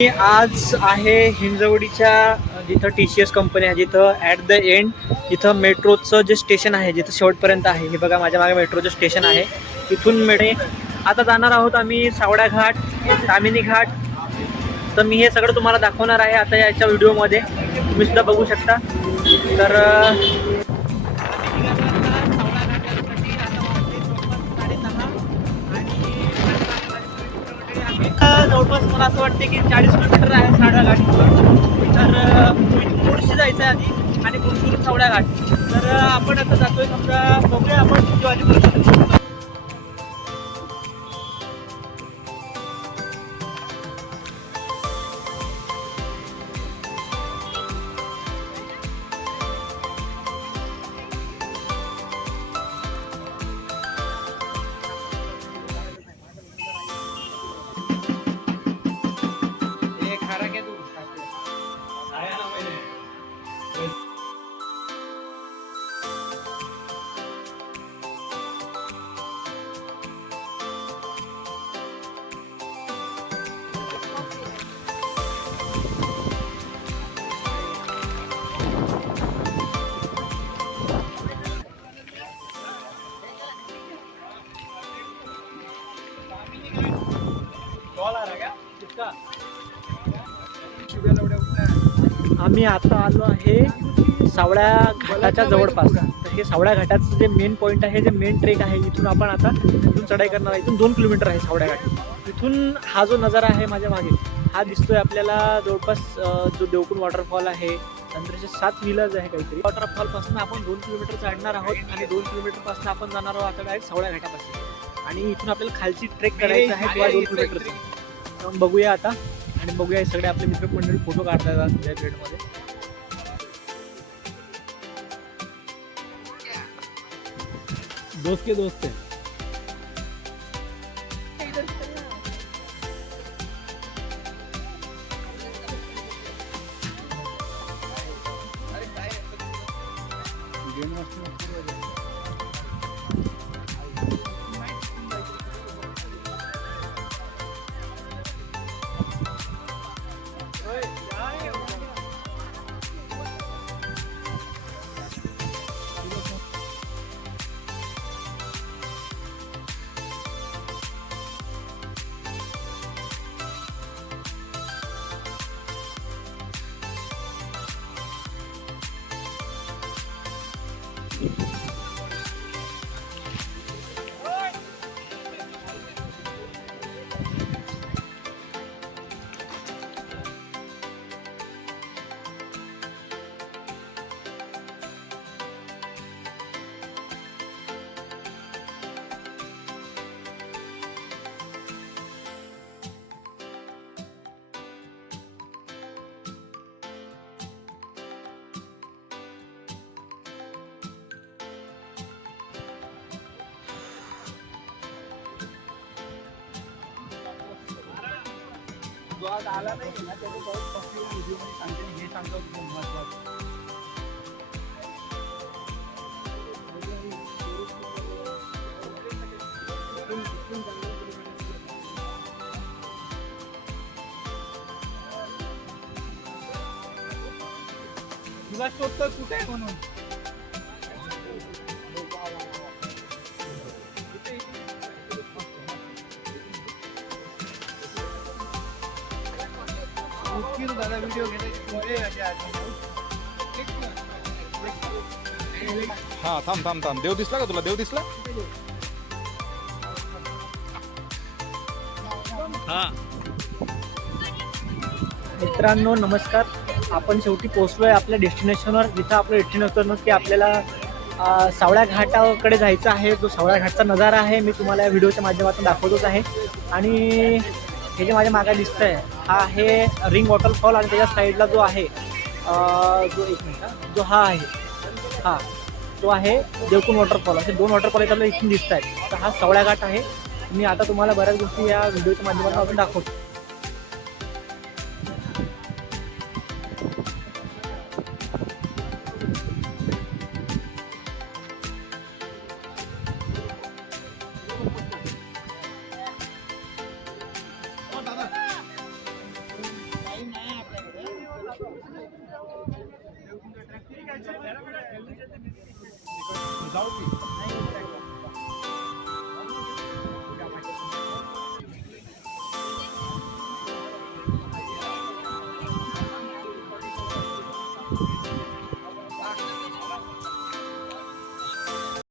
मी आज आहे हिंजवडीच्या जिथं TCS कंपनी आहे, जिथं ॲट द एंड जिथं मेट्रोचं जे स्टेशन आहे, जिथं शेवटपर्यंत आहे. हे बघा माझ्या मागे मेट्रोचं स्टेशन आहे. तिथून आता जाणार आहोत आम्ही सावडा घाट, तामिनी घाट. तर मी हे सगळं तुम्हाला दाखवणार आहे आता याच्या व्हिडिओमध्ये. तुम्ही सुद्धा बघू शकता. तर जवळपास मला असं वाटते की 40 किलोमीटर आहे सावडा घाट. तर थोडीशी जायचं आहे आधी आणि पुढून सावडा घाट. तर आपण आता जातोय. समजा बघूया आपण किती वाजेपर्यंत. आम्ही आता आलो आहे सावळ्या घाटाच्या जवळपास. तर हे सावळ्या घाटाचं जे मेन पॉईंट आहे, जे मेन ट्रेक आहे, इथून आपण आता इथून चढाई करणार आहे. इथून 2 किलोमीटर आहे सावळ्या घाट. इथून हा जो नजारा आहे माझ्या मागे, हा दिसतोय आपल्याला जवळपास जो देवकुंड वॉटरफॉल आहे. नंतर 7 व्हीलर्स आहे काहीतरी. वॉटरफॉलपासून आपण 2 किलोमीटर चढणार आहोत आणि 2 किलोमीटरपासून आपण जाणार आहोत आता डायरेक्ट सावळ्या घाटापासून. आणि इथून आपल्याला खालची ट्रेक करायचं आहे 2 किलोमीटर. बघूया आता आणि बघूया सगळे आपले मित्रमंडळी फोटो काढता येतात त्या ट्रेडमध्ये. दोस्त के दोस्त है. जो आज आला नाही ना त्याने बहुत पक्की व्हिडिओ मध्ये सांगते. हे सांगतो खूप महत्त्वाचं. तुला शोधतो कुठे आहे म्हणून. दादा व्हिडिओ हा थांब थांब थांब. देव दिसला का तुला? देव दिसला? हा मित्रांनो नमस्कार. आपण शेवटी पोहोचलोय आपल्या डेस्टिनेशनवर. जिथं आपलं डेस्टिनेशन की आपल्याला सावळ्या घाटाकडे जायचं आहे. जो सावळ्या घाटचा नजारा आहे मी तुम्हाला या व्हिडिओच्या माध्यमातून दाखवतोच आहे. आणि हे जे माझ्या मागे दिसत आहे हा आहे रिंग वॉटरफॉल. आणि त्याच्या साईडला जो आहे जो एक मिनिट जो हा आहे हा तो आहे देवकुंड वॉटरफॉल. असे 2 वॉटरफॉल आपल्याला इथून दिसत आहेत. तर हा सावळ्या घाट आहे. मी आता तुम्हाला बऱ्याच गोष्टी या व्हिडिओच्या माध्यमातून आपण दाखवतो. जाऊ की